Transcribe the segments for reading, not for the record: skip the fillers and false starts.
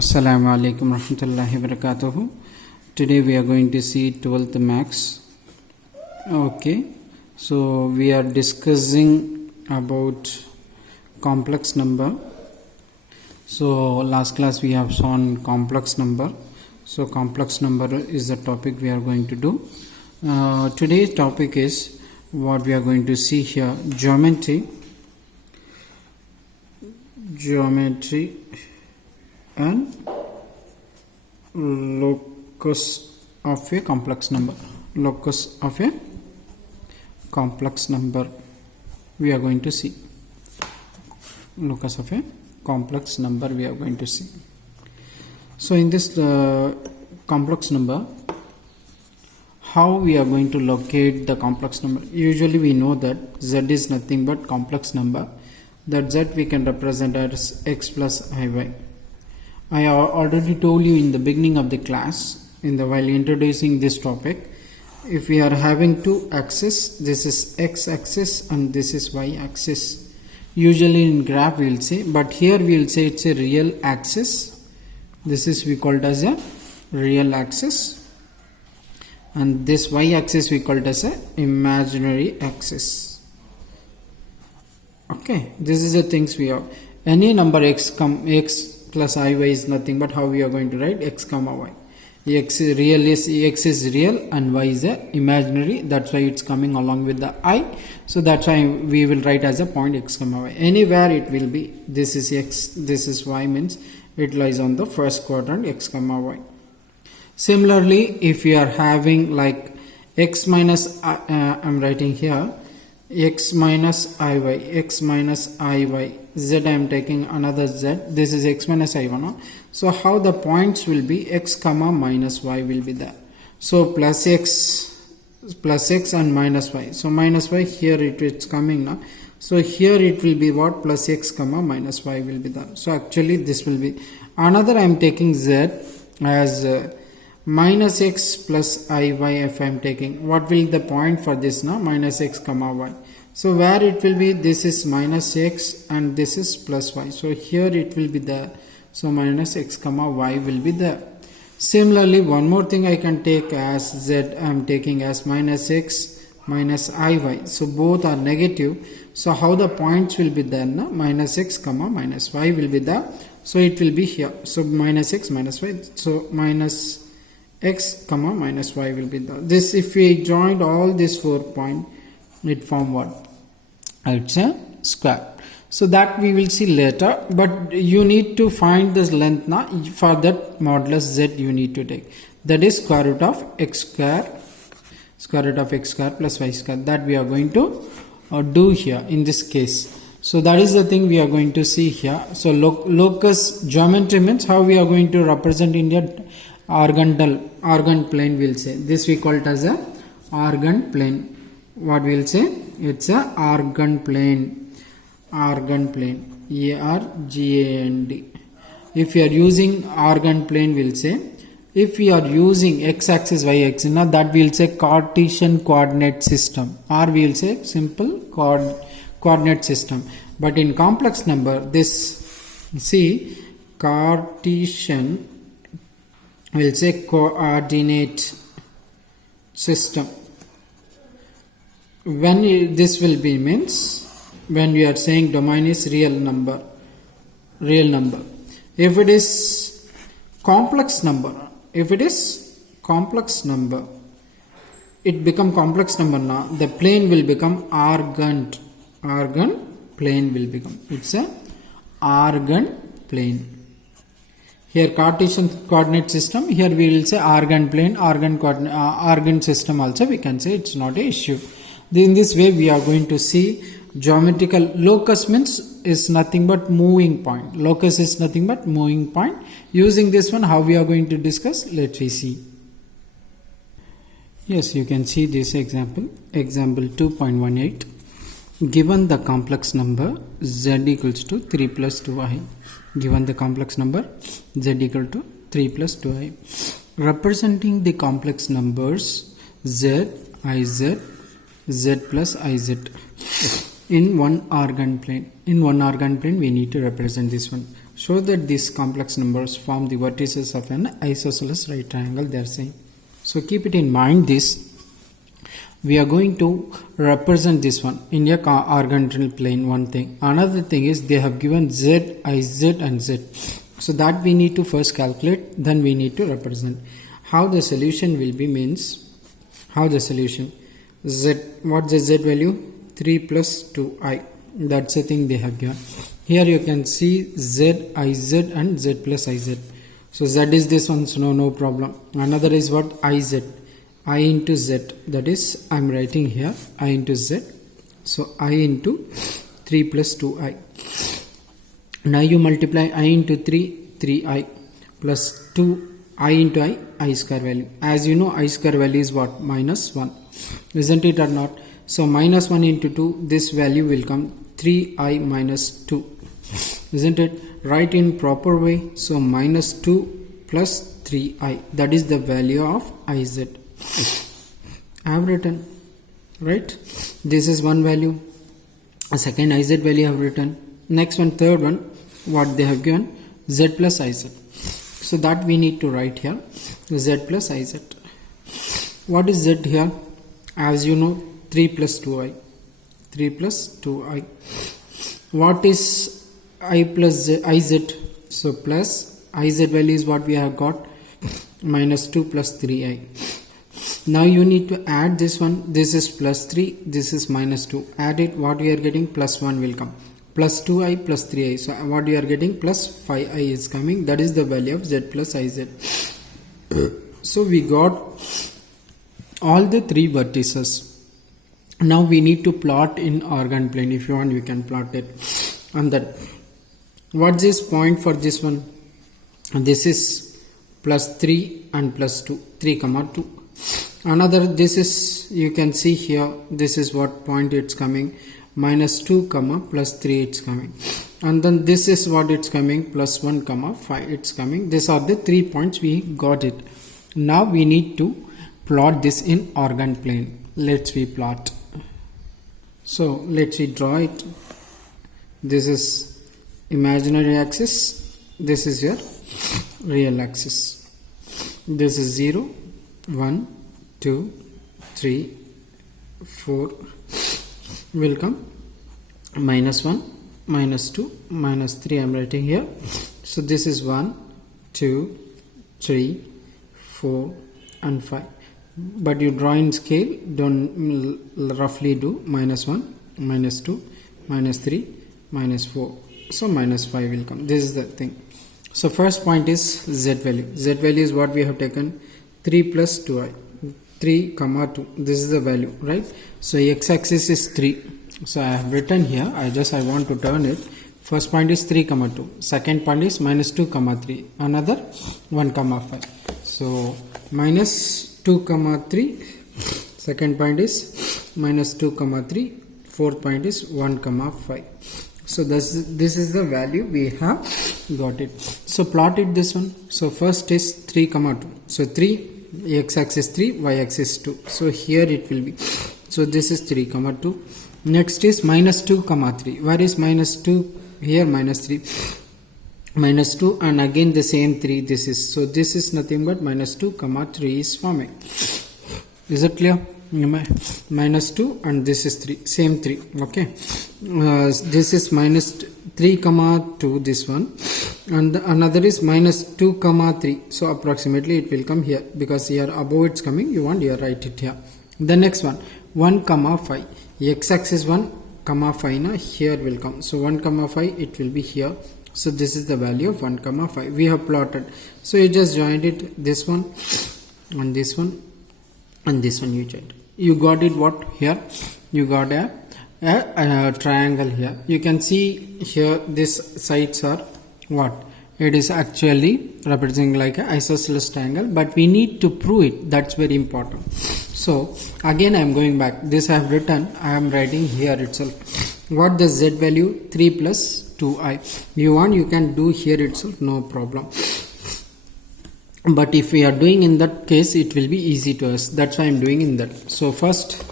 Assalamu alaikum rahmatullahi wabarakatuh. Today we are going to see 12th max. Okay, so we are discussing about complex number. So last class we have shown complex number. So complex number is the topic we are going to do. Today's topic is what we are going to see here: geometry and locus of a complex number. Locus of a complex number we are going to see. Locus of a complex number we are going to see. So in this complex number, how we are going to locate the complex number? Usually we know that z is nothing but complex number. That z we can represent as x plus iy. I already told you in the beginning of the class, while introducing this topic, if we are having two axes, this is x axis and this is y axis. Usually in graph we will say, but here we will say it's a real axis. This is we called as a real axis, and this y axis we called as a imaginary axis. Okay, this is the things we have. Any number x plus iy is nothing but how we are going to write x comma y. X is real and y is a imaginary. That's why it's coming along with the I. So that's why we will write as a point x comma y. Anywhere it will be. This is x, this is y, means it lies on the first quadrant x comma y. Similarly, if you are having like x minus I'm writing here x minus iy, z I am taking another z, this is x minus iy. So how the points will be x comma minus y will be there. So plus x and minus y. So minus y here it's coming now. So here it will be what? Plus x comma minus y will be there. So actually this will be another. I am taking z as minus x plus iy. If I am taking, what will the point for this now? Minus x comma y. So where it will be, this is minus x and this is plus y. So here it will be there. So minus x comma y will be there. Similarly, one more thing I can take as z, I am taking as minus x minus iy. So both are negative. So how the points will be there now? Minus x comma minus y will be there. So it will be here. So minus x minus y. So minus x comma minus y will be there. This, if we joined all these 4 points, it form what? It's a square. So that we will see later, but you need to find this length now. For that modulus z you need to take, that is square root of x square plus y square. That we are going to do here in this case. So that is the thing we are going to see here. So locus geometry means how we are going to represent in the organ plane. We'll say this we call it as a organ plane. What we'll say? It's a organ plane. Organ plane. ARGAND. If you are using organ plane, we'll say, if we are using x-axis, y-axis, now that we'll say Cartesian coordinate system, or we'll say simple coordinate system. But in complex number, this, see, Cartesian, we'll say coordinate system. When this will be means when we are saying domain is real number. If it is complex number, it become complex number now. The plane will become organ plane will become. It's a organ plane. Here Cartesian coordinate system. Here we will say organ plane, organ system also we can say. It's not a issue. In this way we are going to see geometrical. Locus means is nothing but moving point. Locus is nothing but moving point. Using this one, how we are going to discuss, let me see. Yes, you can see this example. Example 2.18. Given the complex number z equals to 3 plus 2i. Given the complex number z equal to 3 plus 2i. Representing the complex numbers z, iz, z plus iz in one organ plane. In one organ plane we need to represent this one. show that these complex numbers form the vertices of an isosceles right triangle, they are saying. So keep it in mind this. We are going to represent this one in a orthogonal plane, one thing. Another thing is they have given z, I, z and z. So that we need to first calculate, then we need to represent. How the solution will be means, how the solution, z, what's the z value? 3 plus 2i. That's the thing they have given. Here you can see z, I, z and z plus I, z. So z is this one, so no problem. Another is what? I, z. I into z, that is I am writing here I into z, so I into 3 plus 2i. Now you multiply I into 3, 3i plus 2 I into I square value. As you know, I square value is what? Minus 1, isn't it or not? So minus 1 into 2, this value will come 3i minus 2, isn't it? Write in proper way, so minus 2 plus 3i, that is the value of Iz. I have written, right? This is one value. A second Iz value I have written. Next one, third one, what they have given? Z plus Iz. So that we need to write here, Z plus Iz. What is Z here? As you know, 3 plus 2i. 3 plus 2i. What is I plus Z, Iz? So plus Iz value is what we have got? Minus 2 plus 3i. Now you need to add this one. This is plus 3, this is minus 2. Add it, what we are getting? Plus 1 will come. Plus 2i plus 3i. So what we are getting? Plus 5i is coming. That is the value of Z plus Iz. So we got all the three vertices. Now we need to plot in orthogonal plane. If you want, you can plot it. And that, what's this point for this one? This is plus 3 and plus 2. 3 comma 2. Another, this is, you can see here, this is what point it's coming, minus 2 comma plus 3 it's coming, and then this is what it's coming, plus 1 comma 5 it's coming. These are the 3 points, we got it. Now we need to plot this in orthogonal plane. Let's we plot. So let's we draw it. This is imaginary axis, this is your real axis. This is 0, 1, 2, 3, 4 will come, minus 1, minus 2, minus 3 I am writing here. So this is 1, 2, 3, 4 and 5. But you draw in scale, don't roughly do minus 1, minus 2, minus 3, minus 4. So minus 5 will come. This is the thing. So first point is Z value. Z value is what we have taken, 3 plus 2i. 3 comma 2, this is the value, right? So x-axis is 3, so I have written here, I want to turn it. First point is 3 comma 2, second point is minus 2 comma 3, another 1 comma 5. So minus 2 comma 3, second point is minus 2 comma 3, fourth point is 1 comma 5. So this is the value we have got it. So plot it this one. So first is 3 comma 2, so 3, x-axis 3, y-axis 2. So here it will be. So this is 3 comma 2. Next is minus 2 comma 3. Where is minus 2? Here minus 3. Minus 2 and again the same 3 this is. So this is nothing but minus 2 comma 3 is forming. Is it clear? Minus 2 and this is 3. Same 3. Okay. This is minus 3 comma 2, this one. And another is minus 2 comma 3. So approximately it will come here, because here above it's coming, you want here write it here. The next one, 1 comma 5. X-axis 1 comma 5 na here will come. So 1 comma 5 it will be here. So this is the value of 1 comma 5 we have plotted. So you just joined it, this one and this one and this one you joined. You got it what here? You got a triangle here. You can see here these sides are what? It is actually representing like an isosceles triangle, but we need to prove it. That's very important. So again I am going back. This I have written, I am writing here itself. What the Z value? 3 plus 2i. You want, you can do here itself, no problem. But if we are doing in that case, it will be easy to us. That's why I am doing in that. So first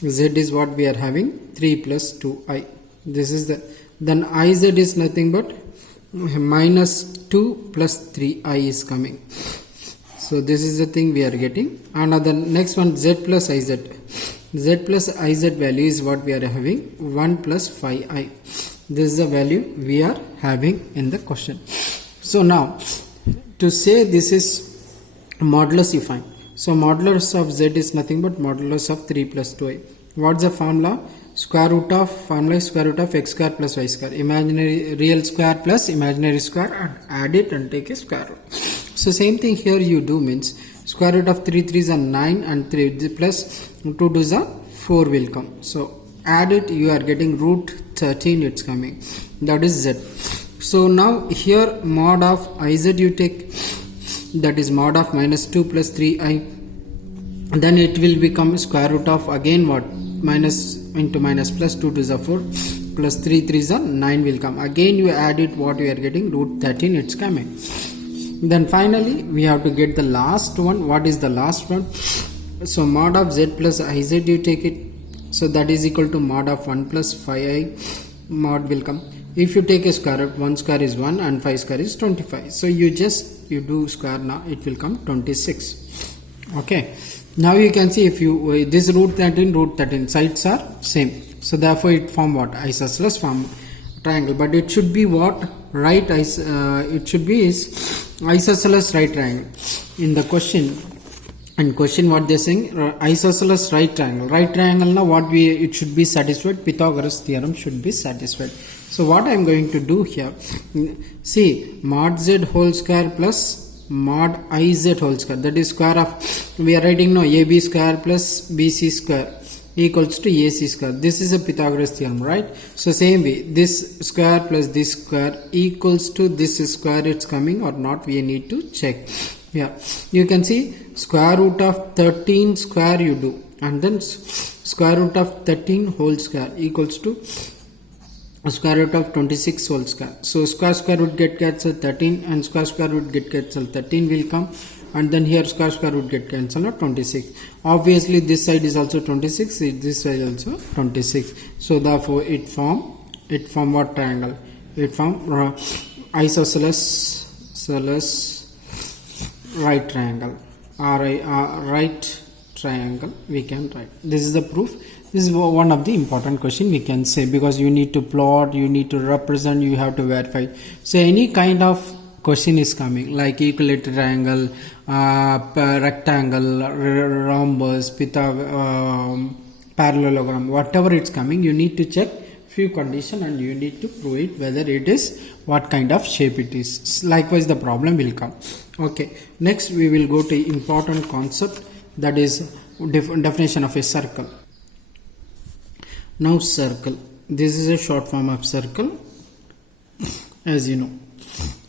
Z is what we are having, 3 plus 2i. This is the, then Iz is nothing but minus 2 plus 3i is coming. So this is the thing we are getting. Another next one, z plus iz. Z plus iz value is what we are having, 1 plus 5i. This is the value we are having in the question. So now to say this is modulus you find. So modulus of z is nothing but modulus of 3 plus 2i. What's the formula? Square root of x square plus y square. Imaginary real square plus imaginary square, and add it and take a square root. So same thing here you do, means square root of 3 3s are 9 and 3 plus 2 2s are 4 will come. So add it, you are getting root 13, it's coming. That is z. So now here mod of iz you take, that is mod of minus 2 plus 3i. Then it will become square root of again what? Minus into minus plus 2 to the 4 plus 3 3s are 9 will come. Again you add it, what we are getting, root 13, it's coming. Then finally we have to get the last one. What is the last one? So mod of z plus iz you take it, so that is equal to mod of 1 plus 5i mod will come. If you take a square root, 1 square is 1 and 5 square is 25. So you do square, now it will come 26. Okay. Now you can see if you this root 13 sides are same, so therefore it form what? Isosceles form triangle. But it should be what? Right it should be is isosceles right triangle in the question. In question what they are saying, isosceles right triangle. Right triangle now what it should be satisfied, Pythagoras theorem should be satisfied. So what I am going to do here, see mod z whole square plus mod iz whole square, that is square of, we are writing now ab square plus bc square equals to ac square. This is a Pythagoras theorem, right? So same way, this square plus this square equals to this square, it's coming or not, we need to check. Yeah, you can see square root of 13 square you do, and then square root of 13 whole square equals to square root of 26 whole square. So square root get cancelled 13 and square root get cancelled 13 will come, and then here square root get cancelled at 26. Obviously this side is also 26, this side also 26. So therefore it form what triangle? It form isosceles right triangle, right triangle we can write. This is the proof. This is one of the important question we can say, because you need to plot, you need to represent, you have to verify. So any kind of question is coming like equilateral triangle, rectangle, rhombus, parallelogram, whatever it's coming, you need to check few condition and you need to prove it whether it is what kind of shape it is. Likewise the problem will come. Okay, next we will go to important concept, that is definition of a circle. Now circle, this is a short form of circle, as you know.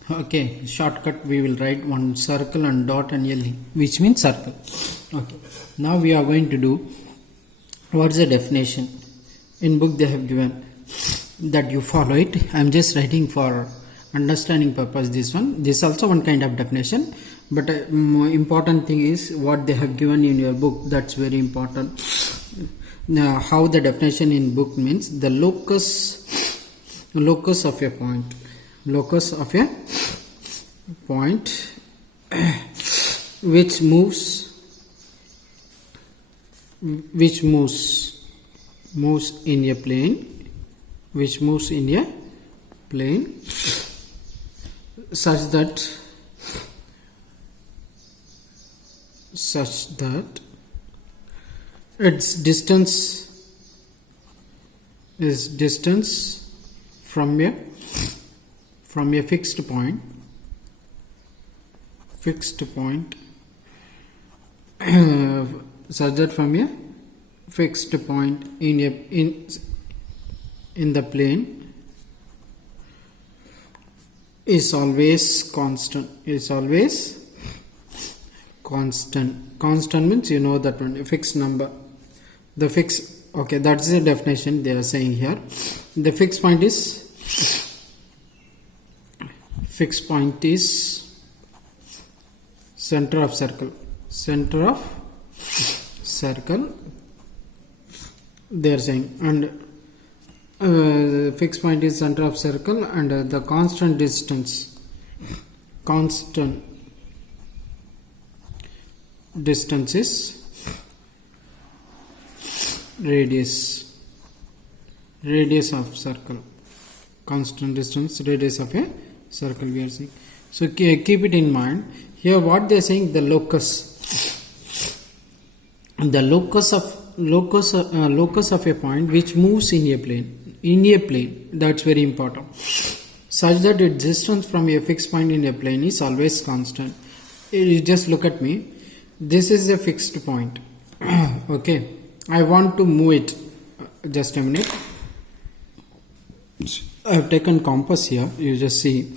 Okay, shortcut we will write one circle and dot and LE, which means circle. Okay, now we are going to do, what's the definition? In book they have given that you follow it. I am just writing for understanding purpose this one. This is also one kind of definition, but important thing is what they have given in your book, that's very important. Now how the definition in book means the locus of a point, locus of a point which moves in a plane, which moves in a plane such that its distance is distance from a fixed point such that from a fixed point in the plane is always constant. Constant means you know that one, a fixed number. The fixed, okay, that's the definition they are saying here. The fixed point is center of circle they are saying, and fixed point is center of circle, and the constant distance is radius of circle, constant distance, radius of a circle we are saying. So keep it in mind. Here what they are saying, the locus of a point which moves in a plane, that's very important, such that its distance from a fixed point in a plane is always constant. You just look at me, this is a fixed point. Okay, I want to move it. Just a minute, I have taken compass here. You just see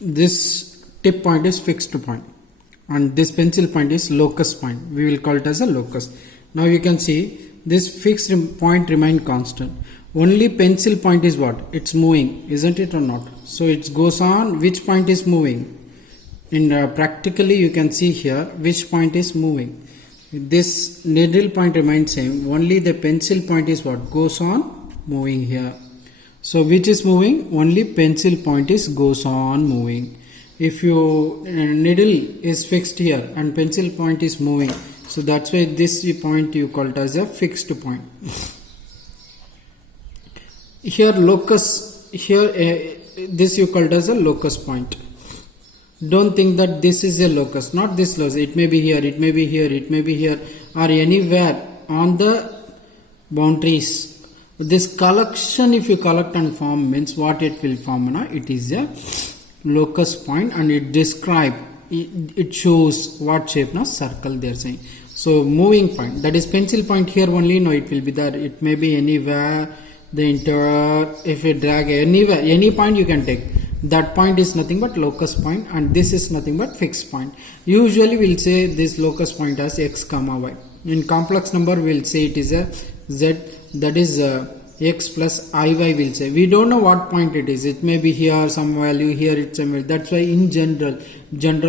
this tip point is fixed point and this pencil point is locus point. We will call it as a locus. Now you can see this fixed point remain constant. Only pencil point is what? It's moving, isn't it or not? So it goes on. Which point is moving? In practically you can see here which point is moving. This needle point remains same. Only the pencil point is what? Goes on moving here. So which is moving? Only pencil point is goes on moving. If your needle is fixed here and pencil point is moving, so that's why this point you call it as a fixed point. Here locus, here this you call it as a locus point. Don't think that this is a locus, not this locus. It may be here, it may be here, it may be here, or anywhere on the boundaries. This collection, if you collect and form, means what it will form. It is a locus point, and it describe, it shows what shape na circle they are saying. So moving point, that is pencil point here only. No, it will be there. It may be anywhere. The interior, if you drag anywhere, any point you can take. That point is nothing but locus point, and this is nothing but fixed point. Usually we'll say this locus point as x comma y. In complex number we'll say it is a z, that is x plus iy we'll say. We don't know what point it is. It may be here some value, here it's some value. That's why in general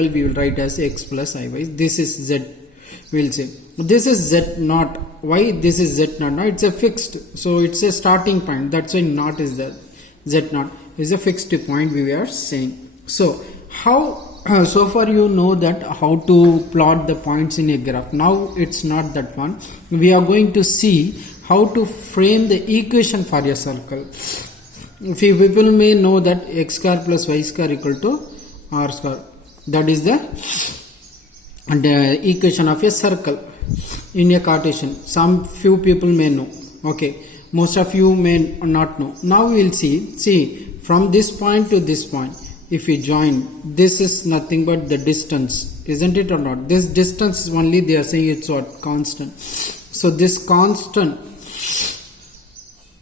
we will write as x plus iy. This is z, we'll say. This is z naught. Why this is z naught? No, it's a fixed, so it's a starting point. That's why naught is there. Z naught is a fixed point we are saying. So how so far you know that how to plot the points in a graph. Now it's not that one. We are going to see how to frame the equation for a circle. Few people may know that x square plus y square equal to r square. That is the equation of a circle in a Cartesian. Some few people may know. Okay, most of you may not know. Now we will see from this point to this point, if we join, this is nothing but the distance, isn't it or not? This distance is only, they are saying it's what? Constant. So this constant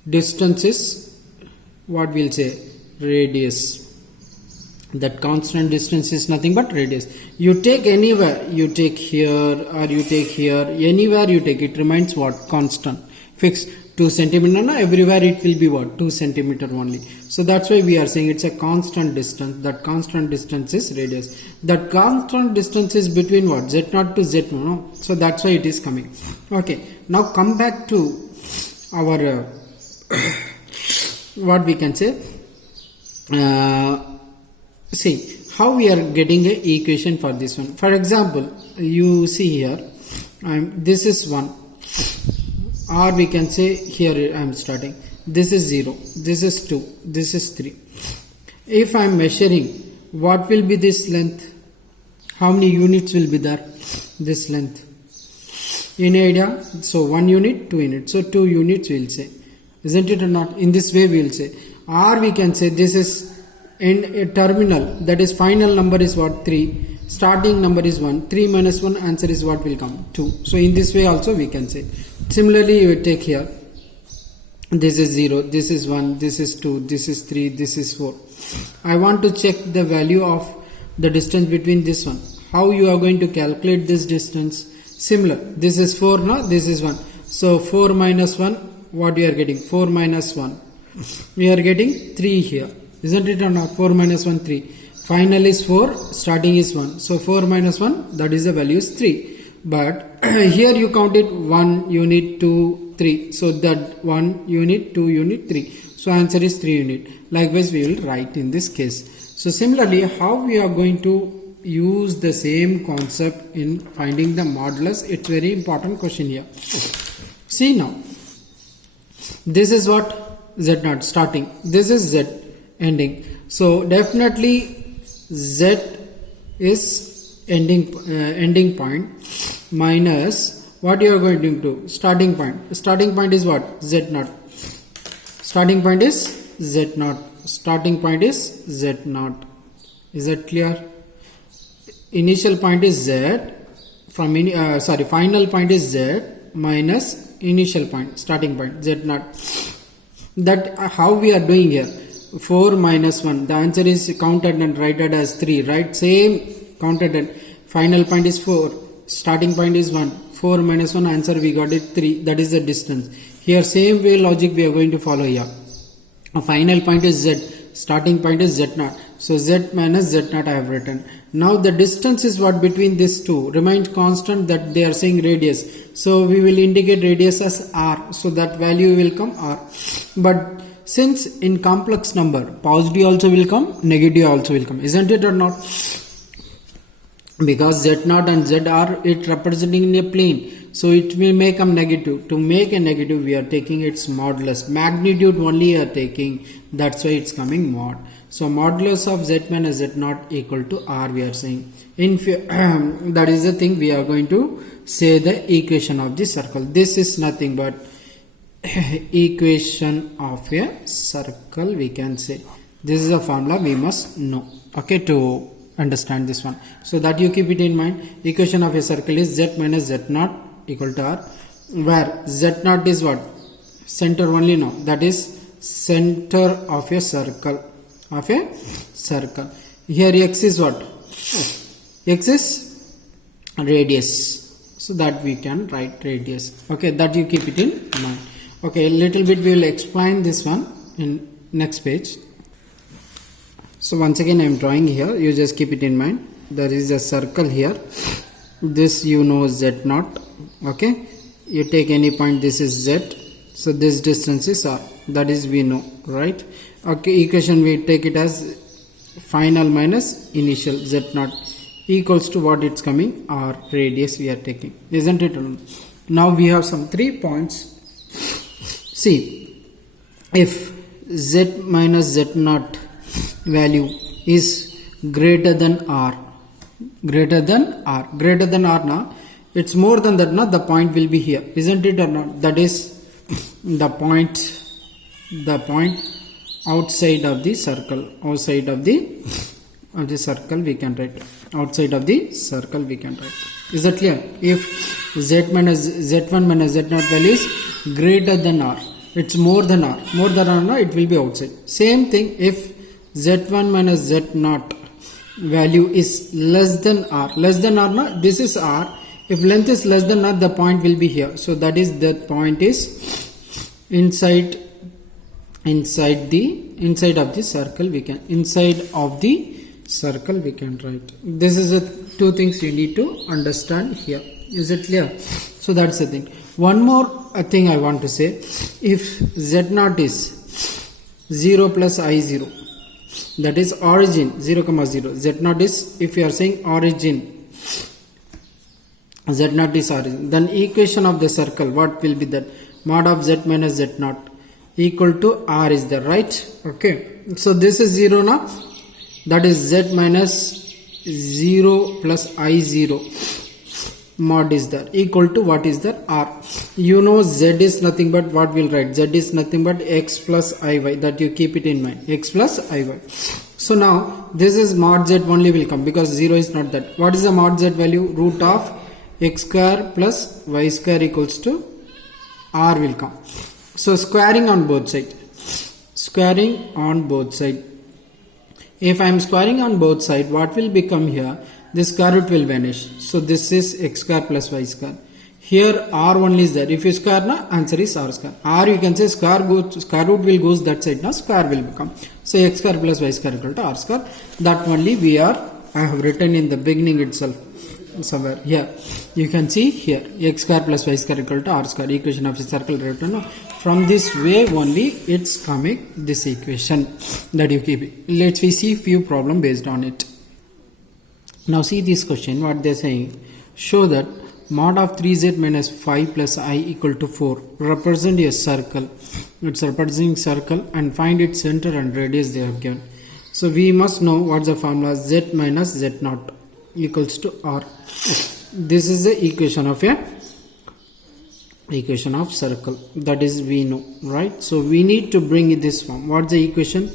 distance is what we'll say? Radius. That constant distance is nothing but radius. You take anywhere, you take here or you take here, anywhere you take, it remains what? Constant, fixed. 2 centimeter, no, everywhere it will be what? 2 centimeter only. So that's why we are saying it's a constant distance. That constant distance is radius. That constant distance is between what? Z0 to Z1. No? So that's why it is coming. Okay, now come back to our what we can say. See how we are getting a equation for this one. For example, you see here, this is 1, or we can say here I am starting. This is 0, this is 2, this is 3. If I am measuring, what will be this length? How many units will be there? This length. Any idea? So 1 unit, 2 units. So 2 units we will say. Isn't it or not? In this way we will say. Or we can say this is in a terminal, that is final number is what? 3. Starting number is 1. 3 minus 1, answer is what will come? 2. So in this way also we can say. Similarly you take here. This is 0, this is 1, this is 2, this is 3, this is 4. I want to check the value of the distance between this one. How you are going to calculate this distance? Similar. This is 4 now, this is 1. So 4 minus 1, what we are getting? 4 minus 1. We are getting 3 here. Isn't it or not? 4 minus 1, 3. Final is 4, starting is 1. So 4 minus 1, that is the value is 3. But here you count it 1 unit, 2, 3. So that 1 unit, 2 unit, 3. So answer is 3 unit. Likewise we will write in this case. So similarly, how we are going to use the same concept in finding the modulus? It's very important question here. See now, this is what Z0 starting, this is Z ending. So definitely Z is ending point minus what you are going to do, starting point. Starting point is what? Z0. Starting point is Z0. Starting point is Z0. Is that clear? Initial point is Z from final point is Z minus initial point, starting point Z0. That how we are doing here. 4 minus 1. The answer is counted and written as 3. Right? Same counted and final point is 4. Starting point is 1. 4 minus 1 answer we got it 3. That is the distance. Here same way logic we are going to follow here. A final point is Z. Starting point is Z0. So Z minus Z0 I have written. Now the distance is what between these two remains constant, that they are saying radius. So we will indicate radius as R. So that value will come R. But since in complex number positive also will come, negative also will come, isn't it or not? Because Z0 and Z are it representing in a plane, so it will make a negative. To make a negative we are taking its modulus. Magnitude only we are taking, that's why it's coming mod. So modulus of Z minus Z0 equal to R we are saying. That is the thing we are going to say the equation of the circle. This is nothing but equation of a circle we can say. This is a formula we must know, okay, to understand this one. So that you keep it in mind. Equation of a circle is Z minus Z0 equal to R, where Z0 is what? Center only now. That is center of a circle. Here X is what? X is radius. So that we can write radius. Okay, that you keep it in mind. Okay, a little bit we will explain this one in next page. So once again I am drawing here, you just keep it in mind. There is a circle here. This you know Z0. Okay, you take any point, this is Z. So this distance is R. That is we know, right? Okay, equation we take it as final minus initial Z0 equals to what it's coming, R radius we are taking, isn't it? Now we have some 3 points. See, if Z minus Z0 value is greater than R now, it's more than that now, the point will be here, isn't it or not? That is the point outside of the circle, circle we can write, outside of the circle we can write. Is that clear? If Z minus Z1 minus Z0 value is greater than R, it's more than R now, it will be outside. Same thing if Z1 minus Z0 value is less than R now, this is R. If length is less than R, the point will be here. So that is, that point is inside of the circle we can write. This is the 2 things you need to understand here. Is it clear? So that's the thing. One more thing I want to say. If Z0 is 0 plus I0, that is origin 0 comma 0. Z0 is, if you are saying origin, Z0 is origin, then equation of the circle what will be that? Mod of Z minus Z0 equal to R is there, right? Okay, so this is 0 now, that is Z minus 0 plus I0 mod is there equal to what is that? R. You know Z is nothing but what we'll write, Z is nothing but X plus IY, that you keep it in mind, X plus IY. So now this is mod Z only will come because 0 is not that. What is the mod Z value? Root of X square plus Y square equals to R will come. So squaring on both sides. If I am squaring on both sides, what will become here? This square root will vanish. So this is X square plus Y square. Here R only is there. If you square now, answer is R square. R you can say square root will goes that side now, square will become. So X square plus Y square equal to R square. That only I have written in the beginning itself. somewhere here. You can see here x square plus y square equal to r square, equation of the circle written. No? From this way only it's coming, this equation that you keep it. Let's we see few problem based on it. Now see this question, what they are saying. Show that mod of 3z minus 5 plus I equal to 4 represent a circle. It's representing circle and find its center and radius they have given. So we must know what's the formula. Z minus z naught equals to r. This is the equation of circle, that is we know, right? So we need to bring in this form. What's the equation?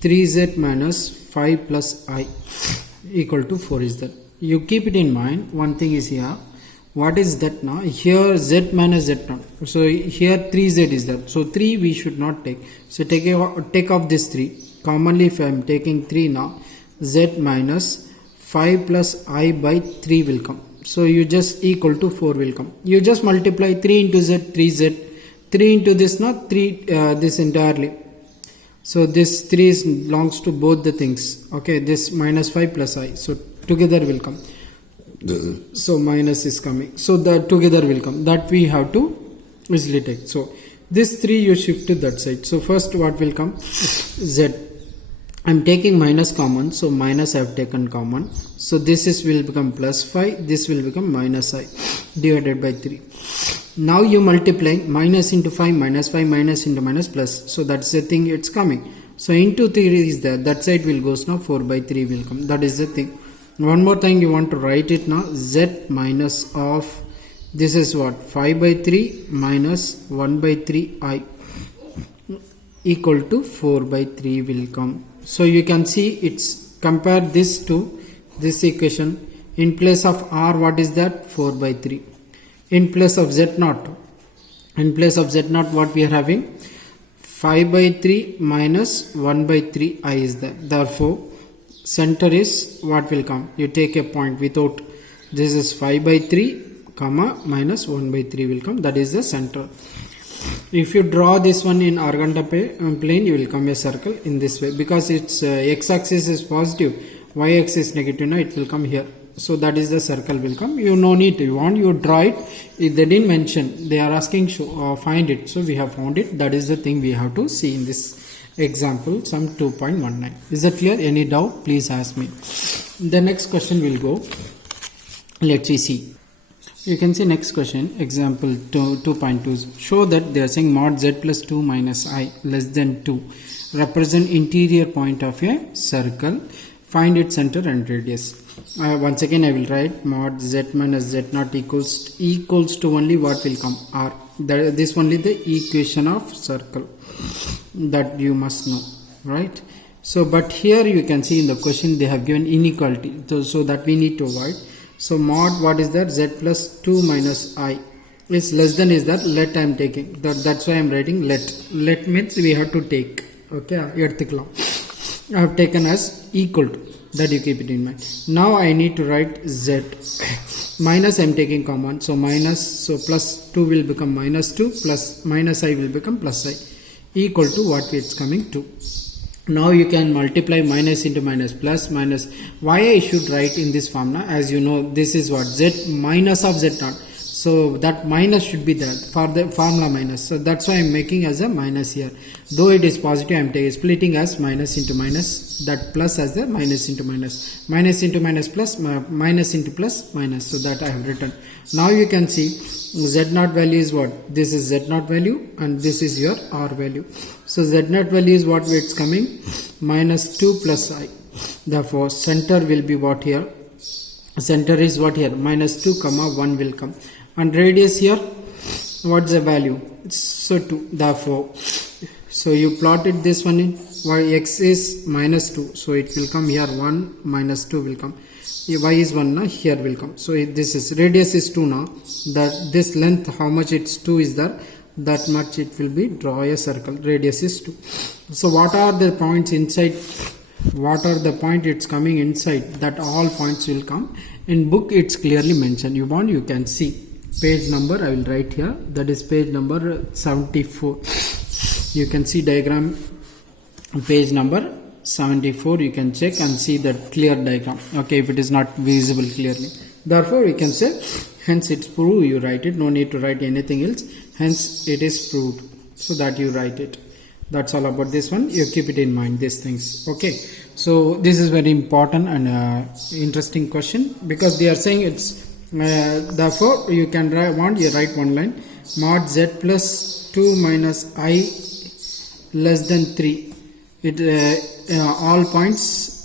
3z minus 5 plus I equal to 4 is that. You keep it in mind. One thing is here, what is that now? Here z minus z naught. So here 3z is that. So 3 we should not take. So take off this 3. Commonly if I am taking 3 now, z minus 5 plus I by 3 will come. So you just equal to 4 will come. You just multiply 3 into z, 3z. 3 into this now, 3 this entirely. So this 3 belongs to both the things. Okay, this minus 5 plus I. So together will come. So minus is coming. So that together will come. That we have to easily take. So this 3 you shift to that side. So first what will come? Z. I am taking minus common. So minus I have taken common. So this is will become plus 5. This will become minus I divided by 3. Now you multiply minus into 5 minus 5 minus into minus plus. So that's the thing it's coming. So into 3 is there. That side will goes now 4 by 3 will come. That is the thing. One more thing you want to write it now. Z minus of this is what? 5 by 3 minus 1 by 3 I equal to 4 by 3 will come. So you can see it's compare this to this equation. In place of R, what is that? 4 by 3. In place of Z naught. In place of Z naught, what we are having? 5 by 3 minus 1 by 3 I is there. Therefore, center is what will come? You take a point without, this is 5 by 3 comma minus 1 by 3 will come. That is the center. If you draw this one in horizontal plane, you will come a circle in this way, because its x-axis is positive, y-axis is negative. Now it will come here. So that is the circle will come. You no need to. You want, you draw it. If they didn't mention, they are asking find it. So we have found it. That is the thing we have to see in this example, sum 2.19. Is that clear? Any doubt? Please ask me. The next question will go. Let's see. You can see next question, example 2.2. Show that they are saying mod z plus 2 minus I less than 2 represent interior point of a circle. Find its center and radius. Once again I will write mod z minus z naught equals to only what will come? R. This only the equation of circle. That you must know, right? So but here you can see in the question they have given inequality. So that we need to avoid. So mod, what is that? Z plus 2 minus I is less than is that let I am taking. That's why I am writing let. Let means we have to take. Okay, I have taken as equal to. That you keep it in mind. Now I need to write Z. Minus I am taking common. So minus, so plus 2 will become minus 2 plus minus I will become plus I equal to what it's coming to. Now you can multiply minus into minus plus minus. Why I should write in this formula? As you know, this is what? Z minus of Z naught. So that minus should be there for the formula minus. So that's why I am making as a minus here. Though it is positive, I am splitting as minus into minus. That plus as the minus into minus. Minus into minus plus, minus into plus minus. So that I have written. Now you can see Z naught value is what? This is Z naught value and this is your R value. So Z naught value is what it's coming? Minus 2 plus I. Therefore, center will be what here? Center is what here? Minus 2 comma 1 will come. And radius here, what's the value? So 2. Therefore, so you plotted this one in x is minus 2. So it will come here 1 minus 2 will come. Y is 1 now, here will come. So this is radius is 2 now. That this length, how much it's 2 is there, that much it will be. Draw a circle. Radius is 2. So what are the points inside? What are the point it's coming inside? That all points will come. In book it's clearly mentioned. You want, you can see. Page number I will write here. That is page number 74. You can see diagram. Page number 74. You can check and see that clear diagram. Okay, if it is not visible clearly. Therefore we can say hence it's proved, you write it, no need to write anything else, hence it is proved, so that you write it. That's all about this one. You keep it in mind, these things. Okay, so this is very important and interesting question, because they are saying it's therefore you can write one line, mod z plus 2 minus I less than 3, it all points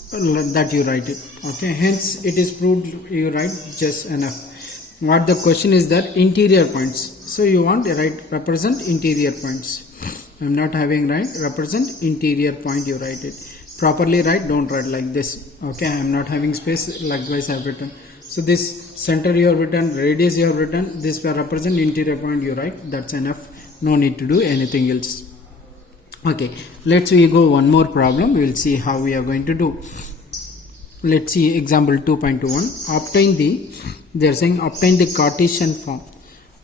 that you write it. Okay, hence it is proved, you write just enough. What the question is that interior points, so you want to write represent interior points. I'm not having right represent interior point, you write it properly, right? Don't write like this. Okay, I'm not having space, likewise I have written. So this center you have written, radius you have written, this will represent interior point, you write, that's enough, no need to do anything else. Okay, let's we go one more problem, we will see how we are going to do. Let's see example 2.21. Obtain the, they are saying obtain the Cartesian form.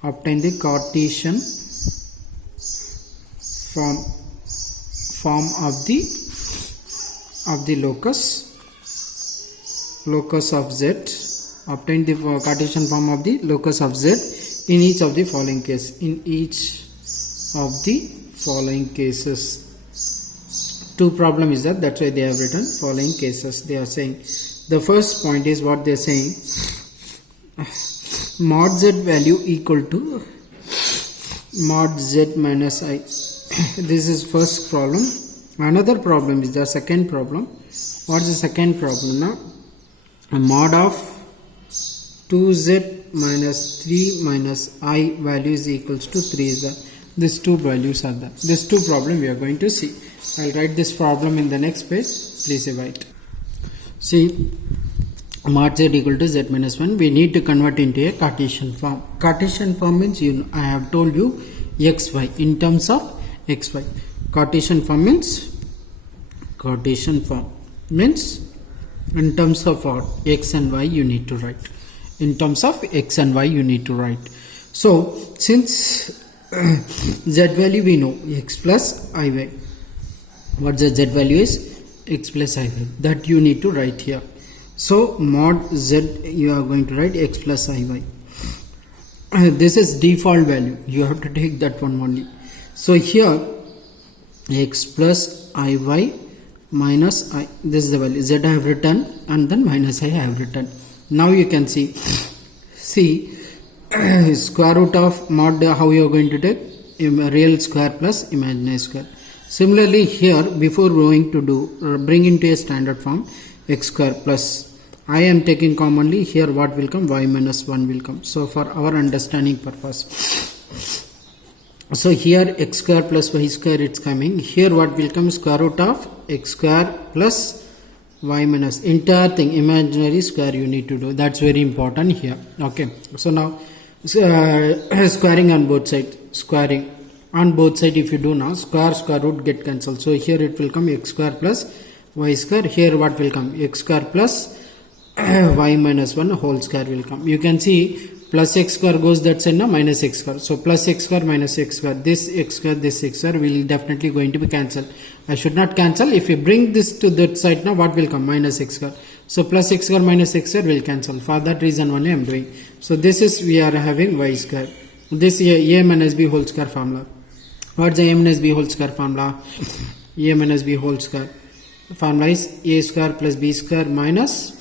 Obtain the Cartesian form of the locus of z. Obtain the Cartesian form of the locus of z in each of the following case. In each of the following cases. Two problem is that's why they have written following cases. They are saying the first point is what they are saying, mod z value equal to mod z minus I. This is first problem. Another problem is the second problem. What is the second problem now? Mod of 2z minus 3 minus I value is equals to 3 is the, these two values are there. These two problem we are going to see. I'll write this problem in the next page. Please write. See, mod z equal to z minus 1. We need to convert into a Cartesian form. Cartesian form means, I have told you xy in terms of xy. Cartesian form means in terms of what? X and y you need to write. In terms of x and y you need to write. So since z value we know x plus iy. What the z value is? X plus iy. That you need to write here. So mod z you are going to write x plus iy. This is default value. You have to take that one only. So here x plus iy minus I. This is the value. Z I have written and then minus I have written. Now you can see square root of mod, how you are going to take real square plus imaginary square. Similarly here, before going to do bring into a standard form, x square plus I am taking commonly, here what will come? Y minus 1 will come. So for our understanding purpose, so here x square plus y square it's coming. Here what will come? Square root of x square plus y minus entire thing imaginary square you need to do. That's very important here. Okay, so now squaring on both sides. Squaring on both sides, if you do now, square root get cancelled. So here it will come x square plus y square. Here what will come? X square plus y minus 1 whole square will come. You can see plus x square goes that side now, minus x square. So plus x square minus x square. This x square will definitely going to be cancelled. I should not cancel. If you bring this to that side now, what will come? Minus x square. So plus x square minus x square will cancel. For that reason only I am doing. So this is, we are having y square. This a minus b whole square formula. What's the a minus b whole square formula? A minus b whole square formula is a square plus b square minus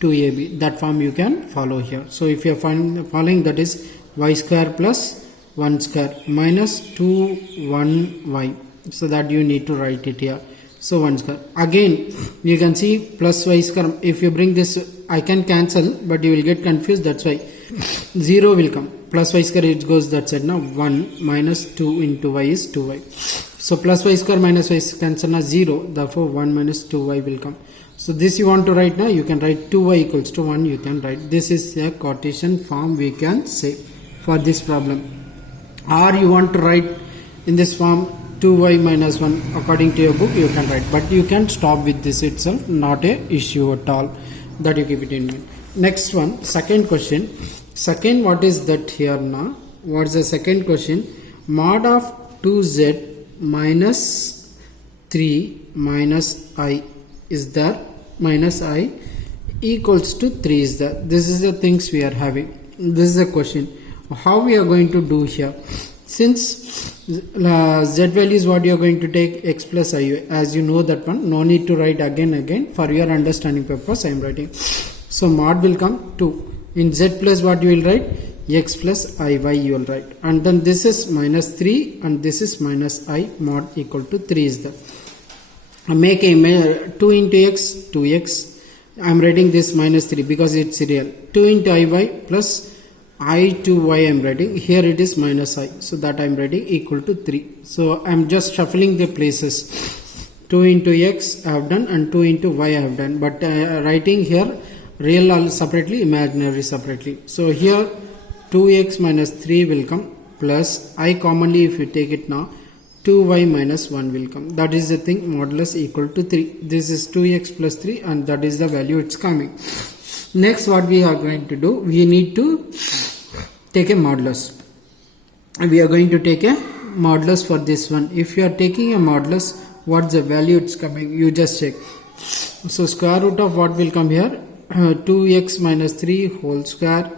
2ab. That form you can follow here. So if you are following, that is y square plus 1 square minus 2 1y. So that you need to write it here. So 1 square. Again you can see plus y square. If you bring this, I can cancel, but you will get confused. That's why 0 will come. Plus y square it goes that side now. 1 minus 2 into y is 2y. So plus y square minus y cancel now 0. Therefore 1 minus 2y will come. So this you want to write now, you can write 2y equals to 1, you can write. This is a Cartesian form we can say for this problem. Or you want to write in this form 2y minus 1 according to your book, you can write. But you can stop with this itself, not a issue at all. That you keep it in mind. Next one, second question. Second, what is that here now? What's the second question? Mod of 2z minus 3 minus I is there, minus I equals to 3 is the, this is the things we are having. This is the question. How we are going to do here? Since z value is what you are going to take, x plus I, as you know that one, no need to write again. For your understanding purpose I am writing. So mod will come 2. In z plus what you will write? X plus iy you will write. And then this is minus 3 and this is minus I, mod equal to 3 is the. Make a 2 into x, 2x. I am writing this minus 3 because it's real. 2 into iy plus I to y I am writing. Here it is minus I. So that I am writing equal to 3. So I am just shuffling the places. 2 into x I have done and 2 into y I have done. But writing here real separately, imaginary separately. So here 2x minus 3 will come plus I commonly if you take it now 2y minus 1 will come. That is the thing, modulus equal to 3. This is 2x plus 3 and that is the value it's coming. Next what we are going to do, we need to take a modulus. We are going to take a modulus for this one. If you are taking a modulus, what's the value it's coming? You just check. So square root of what will come here? 2x minus 3 whole square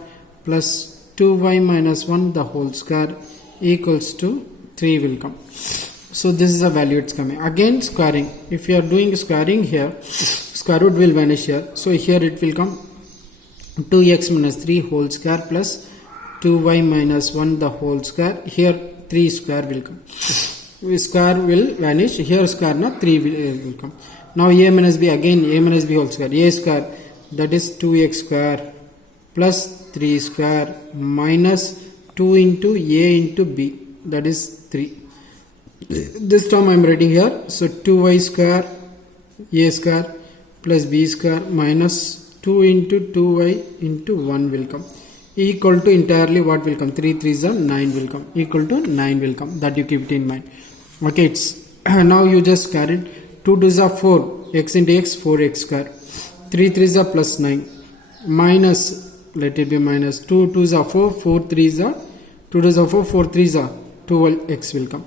plus 2y minus 1 the whole square equals to 3 will come. So this is the value it's coming. Again squaring. If you are doing squaring here, square root will vanish here. So here it will come 2x minus 3 whole square plus 2y minus 1 the whole square. Here 3 square will come. Square will vanish. Here square na 3 will come. Now a minus b, again a minus b whole square. A square, that is 2x square plus 3 square minus 2 into a into b, that is 3. This term I am writing here. So 2y square a square plus b square minus 2 into 2y into 1 will come equal to entirely what will come? 3 3s are 9 will come, equal to 9 will come. That you keep it in mind. Okay, it's now you just carried 2 2s are 4, x into x 4x square, 3 3s are plus 9 minus, let it be minus 2 2s are 4, 4 3s are 2 2s are 4, 4 3s are 12x will come.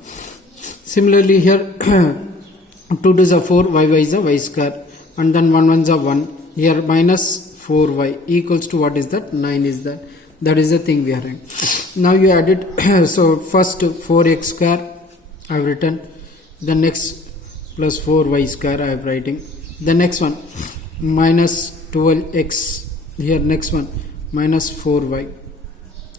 Similarly here 2 2s are 4, y is a y square and then 1 1s are 1. Here minus 4y equals to what is that? 9 is that. That is the thing we are having. Now you add it. So first 4x square I have written. The next plus 4y square I have writing. The next one minus 12x. Here next one minus 4y.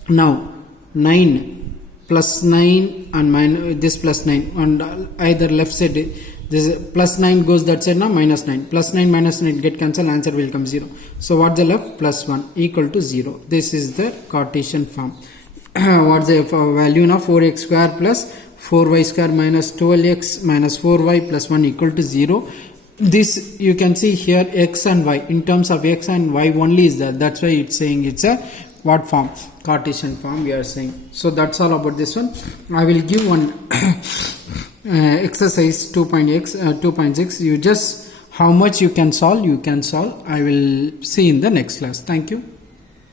Now 9 plus 9 and minus this plus 9 and either left side. This plus 9 goes that side now, minus 9. Plus 9 minus 9 get cancelled, answer will come 0. So what's the left? Plus 1 equal to 0. This is the Cartesian form. What's the value now? 4x square plus 4y square minus 12x minus 4y plus 1 equal to 0. This you can see here x and y. In terms of x and y only is that. That's why it's saying it's a what form? Cartesian form we are saying. So that's all about this one. I will give one exercise 2.6. You just how much you can solve, I will see in the next class. Thank you.